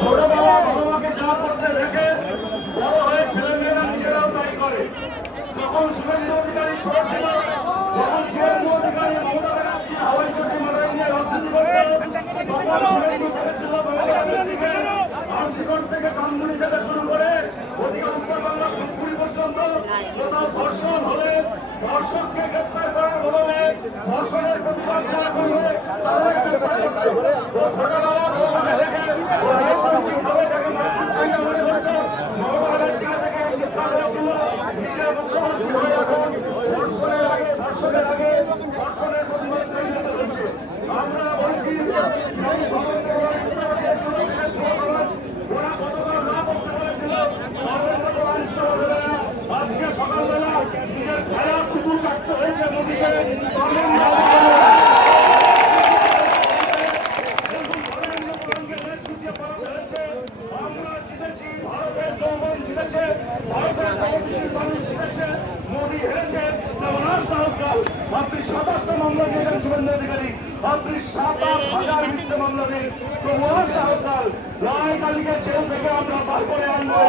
ছোটবেলা বাবা মাকে যা করতে দেখে বড় হয়ে ছেলেমেয়েরা নিজেরাও তাই করে। যখন শুভেন্দু অধিকারী ছোট ছিল, যখন শুভেন্দু অধিকারী মমতা ব্যানার্জি হাওয়াই চটি মাথায় নিয়ে রাজনীতি করত, তখন শুভেন্দু বলেছিল মমতা ব্যানার্জিকে আর্থিকর থেকে কামদুনি থেকে শুরু করে অধিকাংশ বাংলা ধূপগুড়ি পর্যন্ত কোথাও ধর্ষণ হলে ধর্ষককে গ্রেপ্তার করার বদলে ধর্ষণের প্রতিবাদ যারা করবে তাদের গ্রেপ্তার করবে। ছোটবেলা আমরা বলছি আজকে সকালবেলা নিজের খেলা কুকুর কাটতে হয়েছে মোদীকে। আমরা জিতেছি, ভারতের জনগণ জিতেছে, ভারতের মানুষ জিতেছে, মোদী হেরেছে। আপনি 27টা মামলা দিয়েছেন শুভেন্দু অধিকারী, আপনি 27,000 মিথ্যে মামলা দিন, তবুও সাহকাল রায় কালীকে জেল থেকে আমরা বার করে আনবো।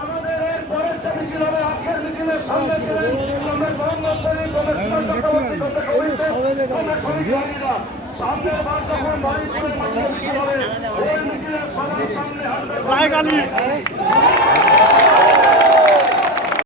আমাদের এর পরের যে মিছিল হবে, আজকের মিছিলের সামনে ছিলেন কংগ্রেস মহামন্ত্রী, কংগ্রেস চক্রবর্তী, সামনের বার যখন বাড়ি করে মিছিল হবে, ওই মিছিলের সবার সামনে হাঁটবে।